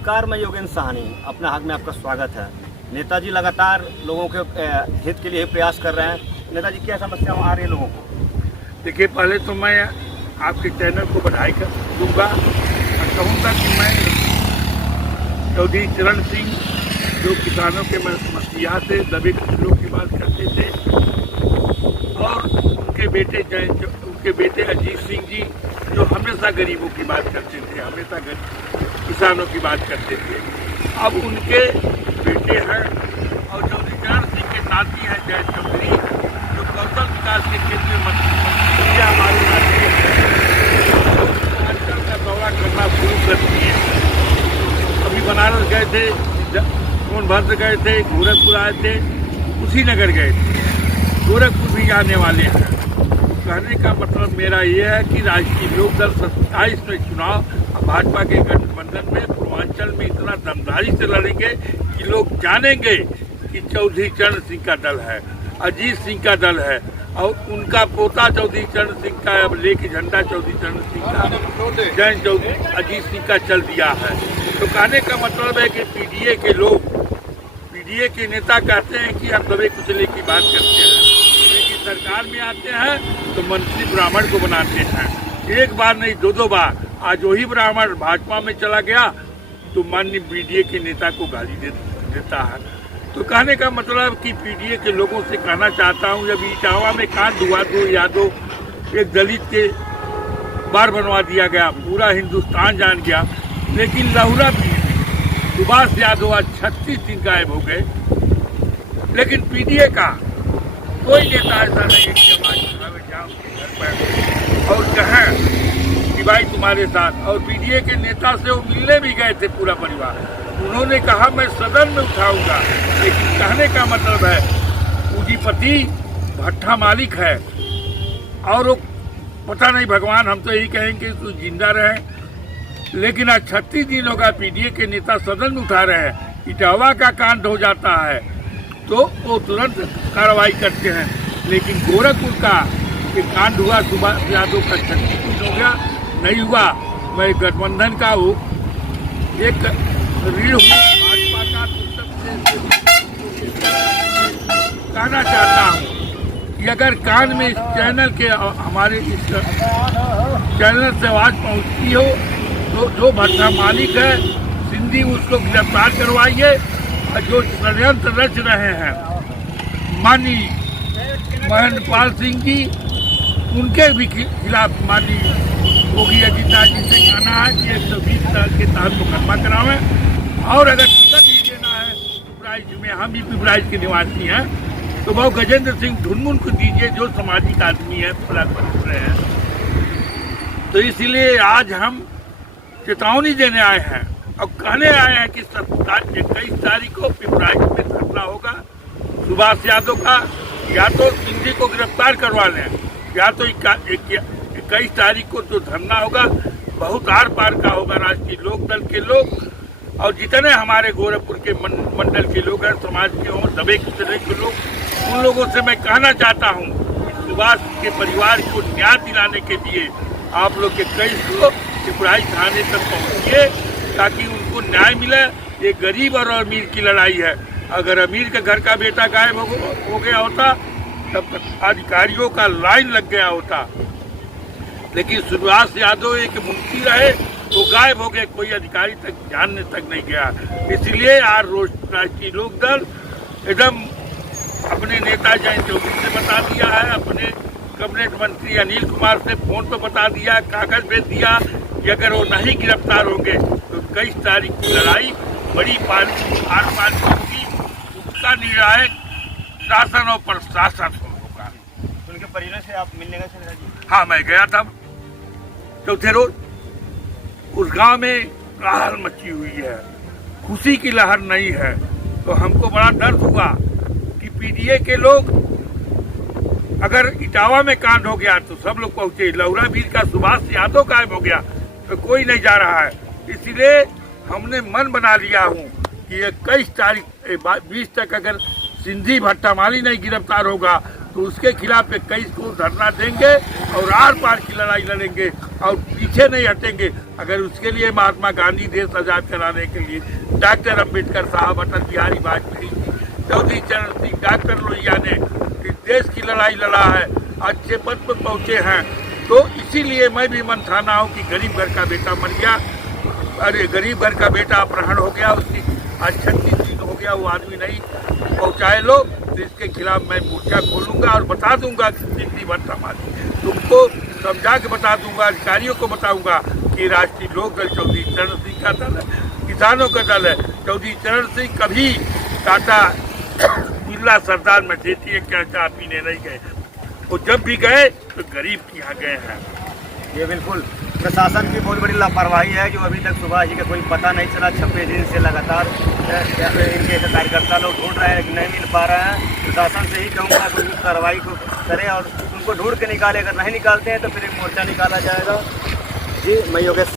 नमस्कार, मैं योगेंद्र साहनी। अपने हक में आपका स्वागत है। नेताजी लगातार लोगों के हित के लिए प्रयास कर रहे हैं। नेताजी, क्या समस्या आ रही है लोगों को? देखिए, पहले तो मैं आपके चैनल को बधाई कर दूँगा और कहूँगा कि मैं चौधरी चरण सिंह जो किसानों के मसीहा से दबे कुचलों की बात करते थे, और उनके बेटे अजीत सिंह जी जो हमेशा गरीबों की बात करते थे, हमेशा किसानों की बात करते थे, अब उनके बेटे हैं और चौधरी चरण सिंह के साथी हैं जय चौधरी, जो कौशल विकास के क्षेत्र में मंत्री हमारे राज्य पूर्वांचल का दौरा करना शुरू कर दिए। अभी बनारस गए थे, सोनभद्र गए थे, गोरखपुर आए थे, कुशीनगर गए थे, गोरखपुर भी आने वाले हैं। कहने का मतलब मेरा ये है कि राष्ट्रीय लोक दल 27 में चुनाव भाजपा के गठबंधन में पूर्वांचल में इतना दमदारी से लड़ेंगे कि लोग जानेंगे कि चौधरी चरण सिंह का दल है, अजीत सिंह का दल है, और उनका पोता चौधरी चरण सिंह का अब लेके झंडा चौधरी चरण सिंह का जैन चौधरी अजीत सिंह का चल दिया है। तो कहने का मतलब है कि पीडीए के लोग, पीडीए के नेता कहते हैं कि हम दबे कुचले की बात करते हैं, लेकिन सरकार में आते हैं तो मंत्री ब्राह्मण को बनाते हैं। एक बार नहीं, दो बार। आज वही ब्राह्मण भाजपा में चला गया तो माननीय पीडीए के नेता को गाली देता है। तो कहने का मतलब कि पीडीए के लोगों से कहना चाहता हूँ, जब इटावा में कांड हुआ तो यादव एक दलित के बार बनवा दिया गया, पूरा हिंदुस्तान जान गया, लेकिन लहुरा सुभाष यादव आज 36 दिन गायब हो गए। लेकिन पीडीए का कोई नेता ऐसा नहीं है कि हमारे जाओ उनके घर पर और कहें कि भाई तुम्हारे साथ। और पीडीए के नेता से वो मिलने भी गए थे पूरा परिवार, उन्होंने कहा मैं सदन में उठाऊंगा, लेकिन कहने का मतलब है पूंजीपति भट्टा मालिक है और वो पता नहीं, भगवान हम तो यही कहेंगे तू जिंदा रहे। लेकिन आज 36 दिन होगा पीडीए के नेता सदन में उठा रहे हैं। इटावा का कांड हो जाता है तो वो तुरंत कार्रवाई करते हैं, लेकिन गोरखपुर का ये कांड हुआ, सुभाष यादव का 36 दिन हो गया, नहीं हुआ। मैं गठबंधन का हूँ, एक रीढ़ हूँ भाजपा का, तो सबसे कहना चाहता हूँ कि अगर कान में इस चैनल के, हमारे इस चैनल से आवाज़ पहुँचती हो तो जो भट्टा मालिक है सिंधी, उसको गिरफ्तार करवाइए। और जो षड्यंत्र रच रहे हैं माननीय महेंद्र पाल सिंह जी, उनके भी खिलाफ माननीय योगी आदित्यनाथ जी से कहना है कि 120 के तहत मुकदमा करावें। और अगर टिकट ही देना है पिपराइच में, हम भी पिपराइच के निवासी हैं, तो वो गजेंद्र सिंह ढुनमुन को दीजिए जो सामाजिक आदमी है, पराक्रम रहे हैं। तो इसलिए आज हम चेतावनी देने आए हैं और कहने आए हैं कि 21 तारीख को पिपराइच में धरना होगा सुभाष यादव का, या तो सिंधी को गिरफ्तार करवा लें, या तो 21 तारीख को जो धरना होगा बहुत आर पार का होगा। राष्ट्रीय लोक दल के लोग और जितने हमारे गोरखपुर के मंडल के लोग हैं, समाज के और दबे कुचले के लोग, उन लोगों से मैं कहना चाहता हूँ कि सुभाष के परिवार को न्याय दिलाने के लिए आप लोग के कई लोग पिपराइच थाने तक पहुँचिए ताकि उनको न्याय मिले। ये गरीब और अमीर की लड़ाई है। अगर अमीर के घर का बेटा गायब हो गया होता तब अधिकारियों का लाइन लग गया होता, लेकिन सुभाष यादव एक मुंशी रहे तो गायब हो गए, कोई अधिकारी तक जानने तक नहीं गया। इसलिए आज राष्ट्रीय लोक दल एकदम अपने नेता जैन चौधरी से बता दिया है, अपने कैबिनेट मंत्री अनिल कुमार से फोन पर बता दिया, कागज भेज दिया कि अगर वो नहीं गिरफ्तार होंगे तो 21 तारीख की लड़ाई बड़ी आर पार होगी। उसका निर्णायक शासन और प्रशासन होगा। उनके परिजनों से आप मिलने गए थे? हाँ, मैं गया था चौथे रोज। उस गांव में लहर मची हुई है, खुशी की लहर नहीं है। तो हमको बड़ा दर्द हुआ कि पीडीए के लोग, अगर इटावा में कांड हो गया तो सब लोग पहुंचे, लहुरा वीर का सुभाष यादव गायब हो गया तो कोई नहीं जा रहा है। इसलिए हमने मन बना लिया हूँ कि 21 तारीख 20 तक अगर सिंधी भट्टा माली नहीं गिरफ्तार होगा तो उसके खिलाफ 21 को धरना देंगे और आर पार की लड़ाई लड़ेंगे। और पीछे नहीं हटेंगे। अगर उसके लिए महात्मा गांधी देश आजाद कराने के लिए, डॉक्टर अम्बेडकर साहब, अटल बिहारी वाजपेयी, चौधरी चरण सिंह, डॉक्टर लोहिया ने इस देश की लड़ाई लड़ा है, अच्छे पद पर पहुंचे हैं, तो इसीलिए मैं भी मन ठाना हूँ कि गरीब घर का बेटा मर गया, अरे गरीब घर का बेटा अपहरण हो गया, उसकी आज 36 दिन हो गया, वो आदमी नहीं पहुँचाए लो, तो इसके खिलाफ मैं मोर्चा खोलूंगा और बता दूंगा कि सिंधी भट्ट हमारी, तुमको समझा के बता दूंगा, अधिकारियों को बताऊंगा कि राष्ट्रीय लोक दल चौधरी चरण सिंह का दल है, किसानों का दल है। चौधरी चरण सिंह कभी टाटा बिरला सरदार में देती है क्या चाय पीने नहीं गए, वो जब भी गए तो गरीब के यहाँ गए हैं। ये बिल्कुल प्रशासन की बहुत बड़ी लापरवाही है, जो अभी तक सुबह जी का कोई पता नहीं चला। 26 दिन से लगातार इनके कार्यकर्ता लोग ढूंढ रहे हैं लेकिन नहीं मिल पा रहे हैं। प्रशासन से ही कहूँगा कि उनकी कार्रवाई को करें और उनको ढूंढ के निकाले, अगर नहीं निकालते हैं तो फिर एक मोर्चा निकाला जाएगा। जी, मैं योगेश।